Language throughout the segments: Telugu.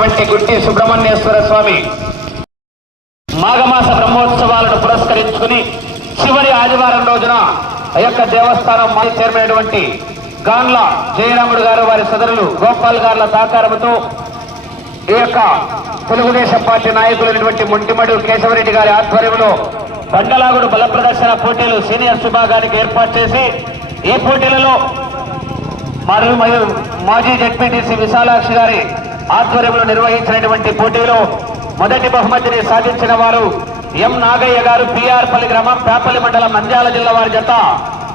ఉన్నటువంటి గుట్టి సుబ్రహ్మణ్యేశ్వర స్వామి మాఘమాస బ్రహ్మోత్సవాలను పురస్కరించుకుని చివరి ఆదివారం రోజున ఆ యొక్క దేవస్థానం మాజీ చైర్మన్ అయినటువంటి గాన్ల జయరాముడు గారు వారి సదరులు గోపాల్ గారుల సహకారంతో ఈ యొక్క తెలుగుదేశం పార్టీ నాయకులైనటువంటి మొంటిమడు కేశవరెడ్డి గారి ఆధ్వర్యంలో బండలాగుడు బల ప్రదర్శన పోటీలు సీనియర్స్ విభాగానికి ఏర్పాటు చేసి ఈ పోటీలలో మరియు మరియు మాజీ జడ్పీటీసీ విశాలాక్షి గారి ఆధ్వర్యంలో నిర్వహించినటువంటి పోటీలో మొదటి బహుమతిని సాధించిన వారు ఎం నాగయ్య గారు పిఆర్ పల్లి గ్రామం పేపల్లి మండలం నంద్యాల జిల్లా వారి జత.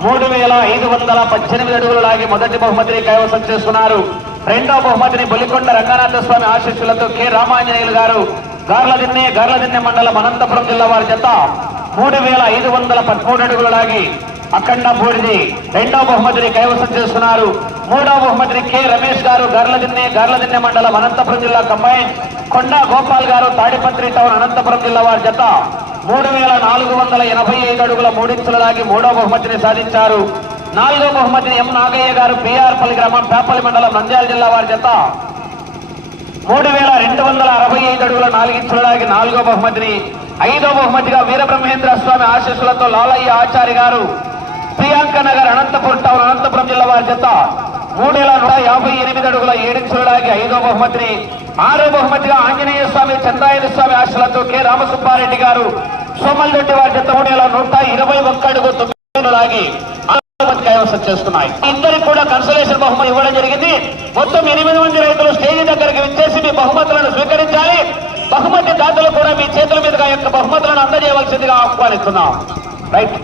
మూడు వేల ఐదు వందల పద్దెనిమిది అడుగులు లాగి మొదటి బహుమతిని కైవసం చేసుకున్నారు. రెండో బహుమతిని బొలికొండ రంగనాథ స్వామి ఆశీస్సులతో కె రామాంజనేయులు గారు గార్లదిన్నె గార్లదిన్నె మండలం అనంతపురం జిల్లా వారి జత. మూడు వేల ఐదు వందల పదమూడు అడుగులు లాగి అఖండ బూడిది రెండో బహుమతిని కైవసం చేస్తున్నారు మూడో బహుమతిని కె రమేష్ గారు గర్లదిన్నె గర్లదిన్నె మండలం అనంతపురం జిల్లా కంబైన్. కొండ గోపాల్ గారు తాడిపత్రి టౌన్ అనంతపురం జిల్లా వారి జత. మూడు వేల నాలుగు వందల ఎనభై ఐదు అడుగుల మూడించుల దాగి మూడో బహుమతిని సాధించారు. నాలుగో బహుమతిని ఎం నాగయ్య గారు పిఆర్పల్లి గ్రామం పేపల్లి మండలం నంద్యాల జిల్లా వారి జత. మూడు వేల రెండు వందల అరవై ఐదు అడుగుల నాలుగించులకి నాలుగో బహుమతిని ఐదో బహుమతిగా వీరబ్రహ్మేంద్ర స్వామి ఆశీస్సులతో లాలయ్య ఆచారి గారు. ప్రియాంక నగర్ అనంతపురం టౌన్ అనంతపురం జిల్లా వారి జత. మూడు వేల నూట యాభై ఎనిమిది అడుగుల ఏడించులకి ఐదో బహుమతిని ఆరో బహుమతిగా ఆంజనేయ స్వామి చంద్రాయన స్వామి ఆశలతో కె. రామసుబ్బారెడ్డి గారు సోమల్ రెడ్డి వారి జత మూడు వేల నూట ఇరవై ఒక్క అడుగు తొమ్మిది లాగి కైవసం చేస్తున్నాయి ఇద్దరికి కూడా కన్సలేషన్ బహుమతి ఇవ్వడం జరిగింది. మొత్తం ఎనిమిది మంది రైతులు స్టేజ్ దగ్గరికి విచ్చేసి మీ బహుమతులను స్వీకరించాలి. బహుమతి దాతలు కూడా మీ చేతుల మీదుగా యొక్క బహుమతులను అందజేయవలసిందిగా ఆహ్వానిస్తున్నాం. రైట్.